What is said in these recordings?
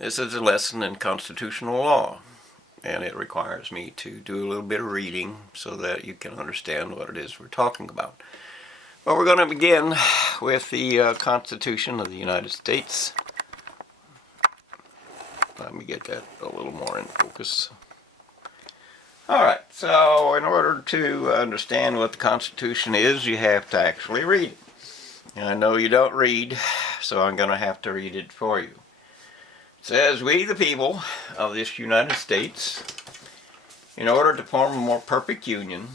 This is a lesson in constitutional law, and it requires me to do a little bit of reading so that you can understand what it is we're talking about. Well, we're going to begin with the Constitution of the United States. Let me get that a little more in focus. Alright, so in order to understand what the Constitution is, you have to actually read it. And I know you don't read, so I'm going to have to read it for you. It says, "We the people of this United States, in order to form a more perfect union,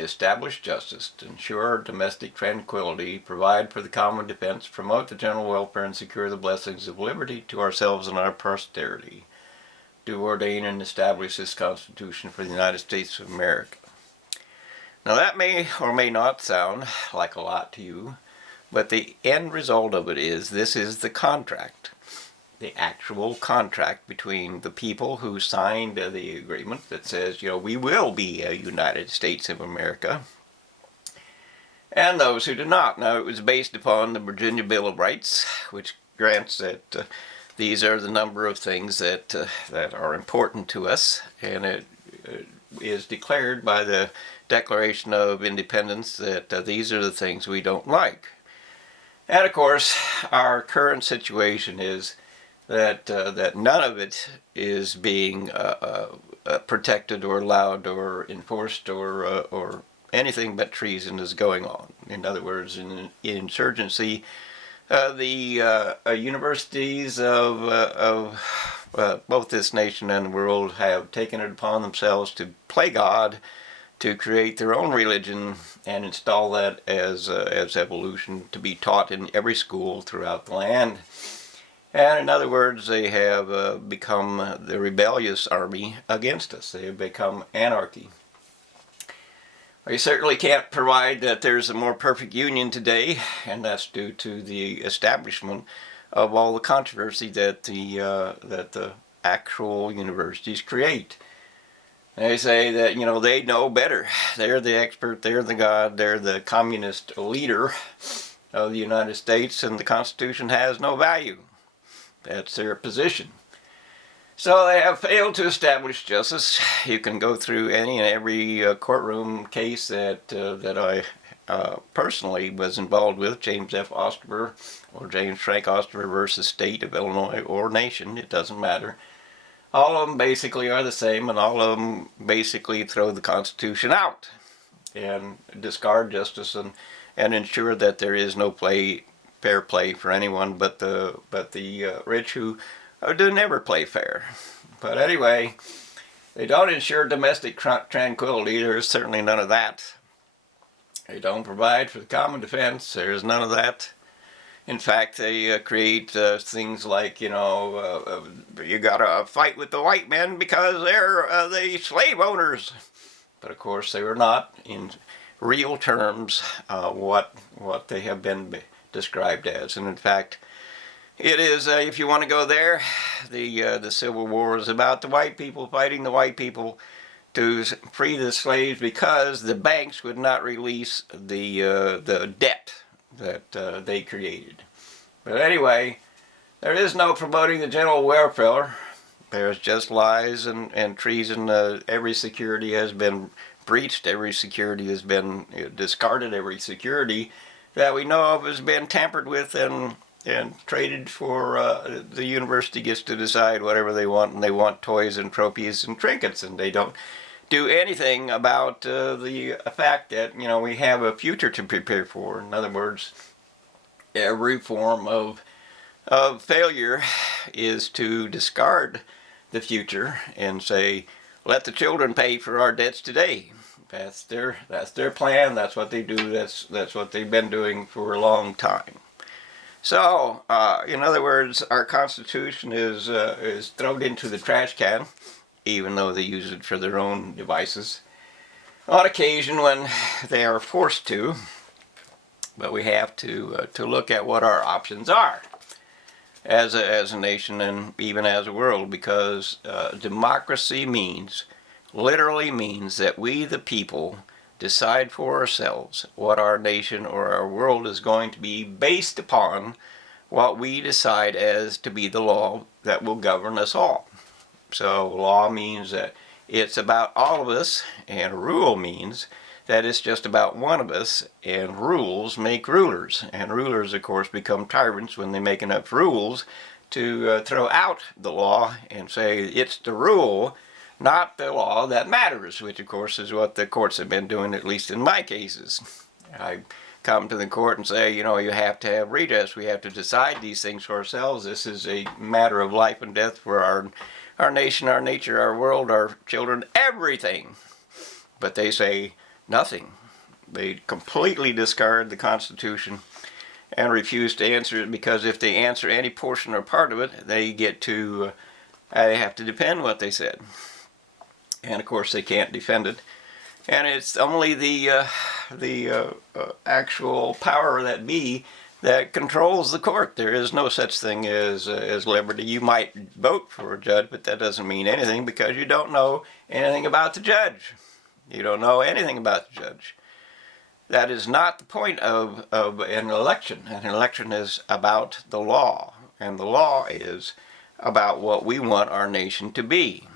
establish justice, to ensure domestic tranquility, provide for the common defense, promote the general welfare, and secure the blessings of liberty to ourselves and our posterity, do ordain and establish this Constitution for the United States of America." Now that may or may not sound like a lot to you, but the end result of it is this is the contract. The actual contract between the people who signed the agreement that says, we will be a United States of America, and those who do not. Now, it was based upon the Virginia Bill of Rights, which grants that these are the number of things that are important to us, and it is declared by the Declaration of Independence that these are the things we don't like. And of course, our current situation is that none of it is being protected or allowed or enforced or anything but treason is going on. In other words, in insurgency, the universities of both this nation and the world have taken it upon themselves to play God, to create their own religion and install that as evolution to be taught in every school throughout the land. And in other words, they have become the rebellious army against us. They have become anarchy. We certainly can't provide that there's a more perfect union today, and that's due to the establishment of all the controversy that the actual universities create. They say that, they know better. They're the expert, they're the God, they're the communist leader of the United States, and the Constitution has no value. That's their position. So they have failed to establish justice. You can go through any and every courtroom case that I personally was involved with, James F. Osterberg or James Frank Osterberg versus State of Illinois or Nation, it doesn't matter. All of them basically are the same, and all of them basically throw the Constitution out and discard justice and ensure that there is no fair play for anyone but the rich who do never play fair. But anyway, they don't ensure domestic tranquility. There is certainly none of that. They don't provide for the common defense. There is none of that. In fact, they create things like, you gotta fight with the white men because they're the slave owners. But of course, they were not, in real terms, what they have been described as. And in fact, it is, if you want to go there, the Civil War is about the white people fighting the white people to free the slaves because the banks would not release the debt that they created. But anyway, there is no promoting the general welfare. There's just lies and treason. Every security has been breached. Every security has been discarded. Every security that we know of has been tampered with and traded for. The university gets to decide whatever they want, and they want toys and trophies and trinkets, and they don't do anything about the fact that we have a future to prepare for. In other words, every form of failure is to discard the future and say, let the children pay for our debts today. That's their plan. That's what they do. That's what they've been doing for a long time. So, in other words, our Constitution is thrown into the trash can, even though they use it for their own devices, on occasion when they are forced to. But we have to look at what our options are as a nation and even as a world, because democracy literally means that we the people decide for ourselves what our nation or our world is going to be based upon what we decide as to be the law that will govern us all. So law means that it's about all of us, and rule means that it's just about one of us, and rules make rulers. And rulers, of course, become tyrants when they make enough rules to throw out the law and say it's the rule, not the law, that matters, which, of course, is what the courts have been doing, at least in my cases. I come to the court and say, you know, you have to have redress. We have to decide these things for ourselves. This is a matter of life and death for our nation, our nature, our world, our children, everything. But they say nothing. They completely discard the Constitution and refuse to answer it, because if they answer any portion or part of it, they get to, they have to defend what they said. And of course they can't defend it. And it's only the actual power that be that controls the court. There is no such thing as liberty. You might vote for a judge, but that doesn't mean anything, because you don't know anything about the judge. You don't know anything about the judge. That is not the point of an election. An election is about the law, and the law is about what we want our nation to be.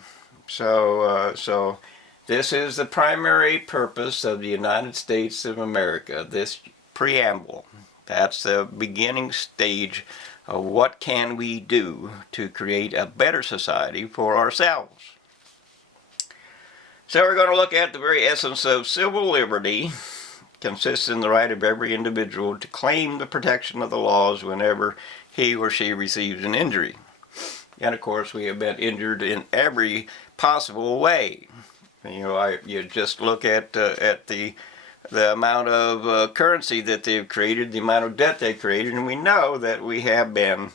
So this is the primary purpose of the United States of America, this preamble. That's the beginning stage of what can we do to create a better society for ourselves. So we're going to look at the very essence of civil liberty. Consists in the right of every individual to claim the protection of the laws whenever he or she receives an injury. And of course we have been injured in every possible way. You know, you just look at the amount of currency that they've created, the amount of debt they've created, and we know that we have been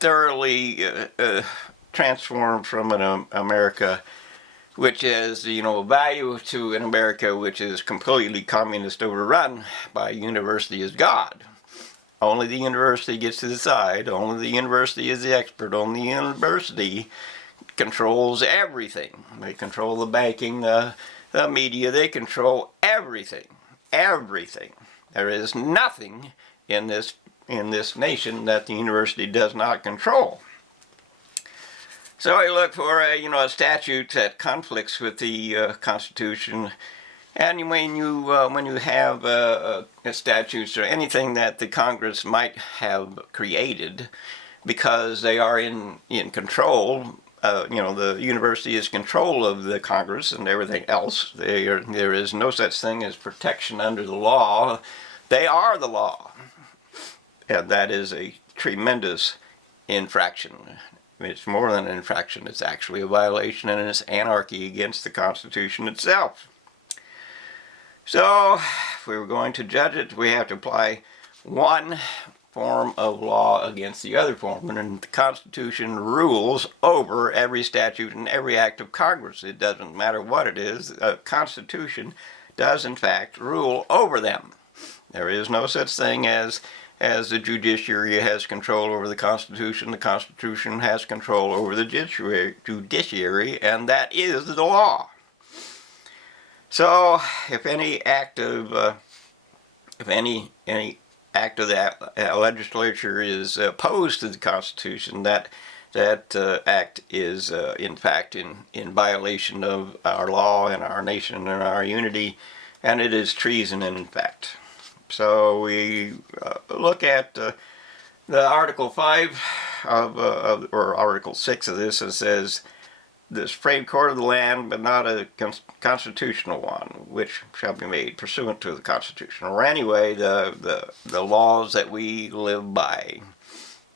thoroughly transformed from an America which is, you know, value to an America which is completely communist overrun by university as God. Only the university gets to decide, only the university is the expert, only the university controls everything. They control the banking, the media, they control everything. Everything. There is nothing in this nation that the university does not control. So I look for a statute that conflicts with the Constitution, and when you have statutes or anything that the Congress might have created, because they are in control. The university is control of the Congress and everything else. There is no such thing as protection under the law. They are the law, and that is a tremendous infraction. It's more than an infraction, it's actually a violation, and it's anarchy against the Constitution itself. So, if we were going to judge it, we have to apply one form of law against the other form, and the Constitution rules over every statute and every act of Congress. It doesn't matter what it is, the Constitution does in fact rule over them. There is no such thing as the judiciary has control over the Constitution has control over the judiciary, and that is the law. So, if any act of the legislature is opposed to the Constitution, that act is in fact in violation of our law and our nation and our unity, and it is treason in fact. So we look at the Article 5 or Article 6 of this. It says, "The Supreme Court of the land, but not a constitutional one, which shall be made pursuant to the Constitution." Or anyway, the laws that we live by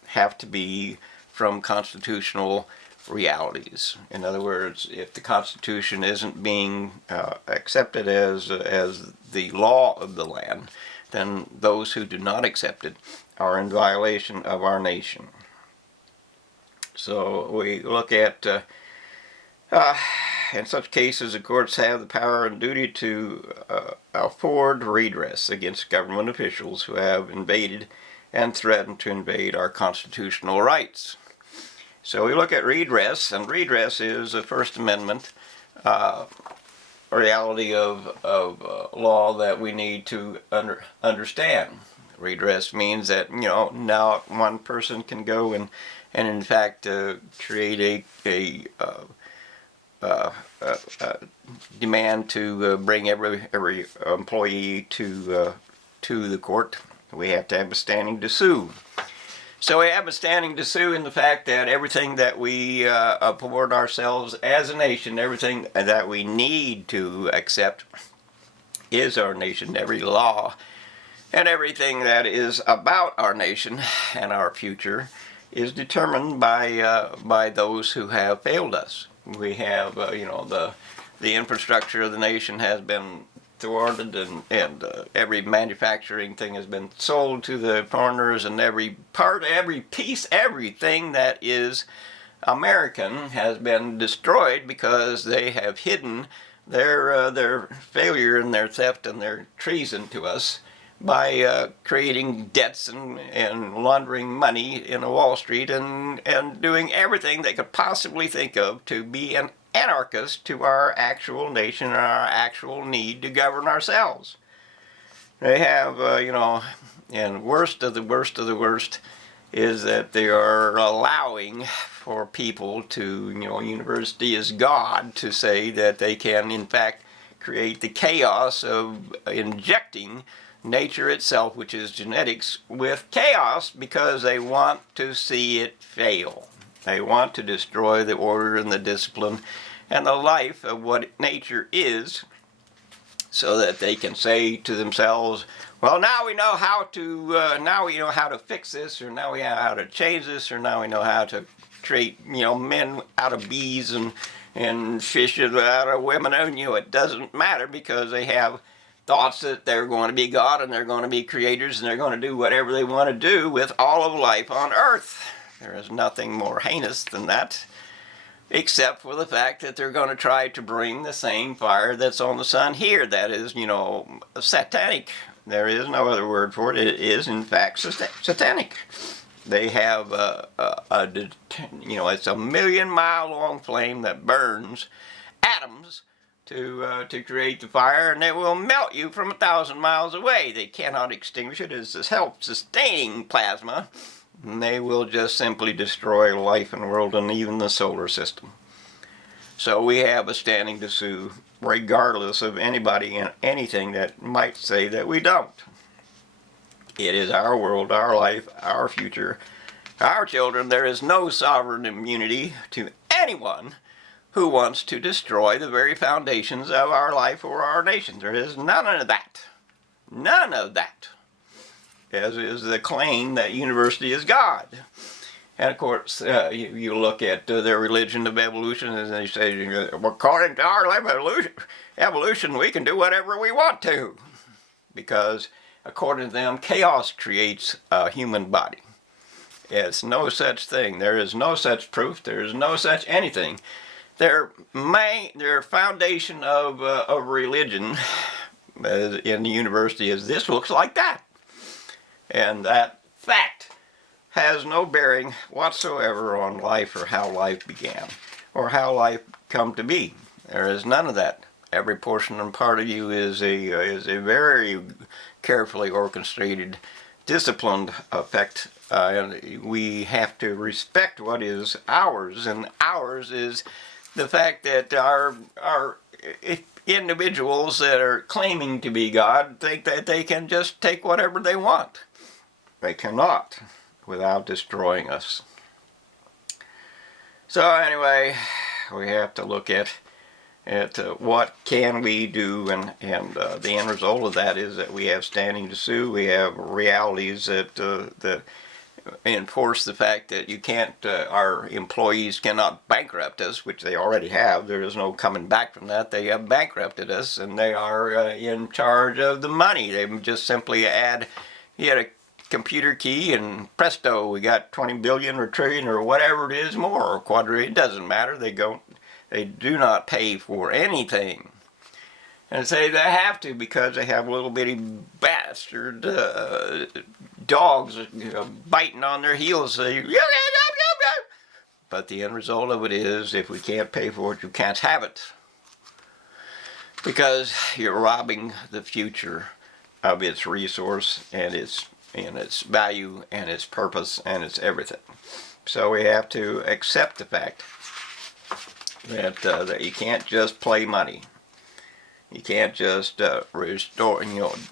have to be from constitutional realities. In other words, if the Constitution isn't being accepted as the law of the land, then those who do not accept it are in violation of our nation. So we look at, in such cases, the courts have the power and duty to afford redress against government officials who have invaded and threatened to invade our constitutional rights. So we look at redress, and redress is a First Amendment reality of law that we need to understand. Redress means that now one person can go and in fact create a demand to bring every employee to the court. We have to have a standing to sue. So we have a standing to sue in the fact that everything that we afford ourselves as a nation, everything that we need to accept is our nation. Every law and everything that is about our nation and our future is determined by those who have failed us. We have, the infrastructure of the nation has been thwarted, and every manufacturing thing has been sold to the foreigners, and every piece, everything that is American has been destroyed because they have hidden their failure and their theft and their treason to us by creating debts and laundering money in Wall Street and doing everything they could possibly think of to be an anarchist to our actual nation and our actual need to govern ourselves. They have, and worst of the worst of the worst is that they are allowing for people to, university is God, to say that they can in fact create the chaos of injecting nature itself, which is genetics, with chaos because they want to see it fail. They want to destroy the order and the discipline and the life of what nature is, so that they can say to themselves, well, now we know how to fix this, or now we know how to change this, or now we know how to create men out of bees and fish out of women. And it doesn't matter, because they have thoughts that they're going to be God and they're going to be creators and they're going to do whatever they want to do with all of life on earth. There is nothing more heinous than that, except for the fact that they're going to try to bring the same fire that's on the sun here. That is, satanic. There is no other word for it. It is, in fact, satanic. They have it's a 1,000,000-mile long flame that burns atoms to create the fire, and it will melt you from 1,000 miles away. They cannot extinguish it as a self-sustaining plasma. And they will just simply destroy life in the world and even the solar system. So we have a standing to sue, regardless of anybody and anything that might say that we don't. It is our world, our life, our future, our children. There is no sovereign immunity to anyone who wants to destroy the very foundations of our life or our nation. There is none of that. None of that. As is the claim that university is God. And of course, you look at their religion of evolution, and they say, according to our evolution, we can do whatever we want to. Because according to them, chaos creates a human body. It's no such thing. There is no such proof. There is no such anything. Their foundation of religion in the university is this looks like that. And that fact has no bearing whatsoever on life or how life began or how life come to be. There is none of that. Every portion and part of you is a very carefully orchestrated, disciplined effect. And we have to respect what is ours, and ours is the fact that our individuals that are claiming to be God think that they can just take whatever they want. They cannot without destroying us. So anyway, we have to look at what can we do, and the end result of that is that we have standing to sue. We have realities that enforce the fact that you can't, our employees cannot bankrupt us, which they already have. There is no coming back from that. They have bankrupted us, and they are in charge of the money. They just simply add, you had a computer key and presto, we got 20 billion or trillion or whatever it is more, or quadrillion, it doesn't matter. They do not pay for anything. And say they have to because they have little bitty bastard dogs biting on their heels. But the end result of it is, if we can't pay for it, you can't have it. Because you're robbing the future of its resource and its value and its purpose and its everything. So we have to accept the fact that you can't just play money. You can't just restore,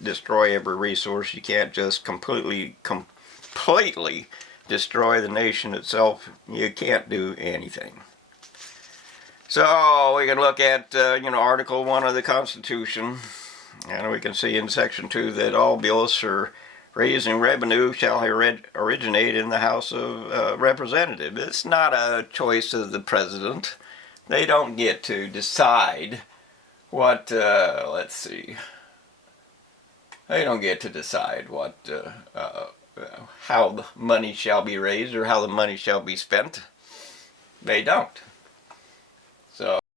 destroy every resource. You can't just completely destroy the nation itself. You can't do anything. So we can look at, Article 1 of the Constitution, and we can see in Section 2 that all bills for raising revenue shall originate in the House of Representatives. It's not a choice of the president. They don't get to decide what, they don't get to decide how the money shall be raised or how the money shall be spent. They don't.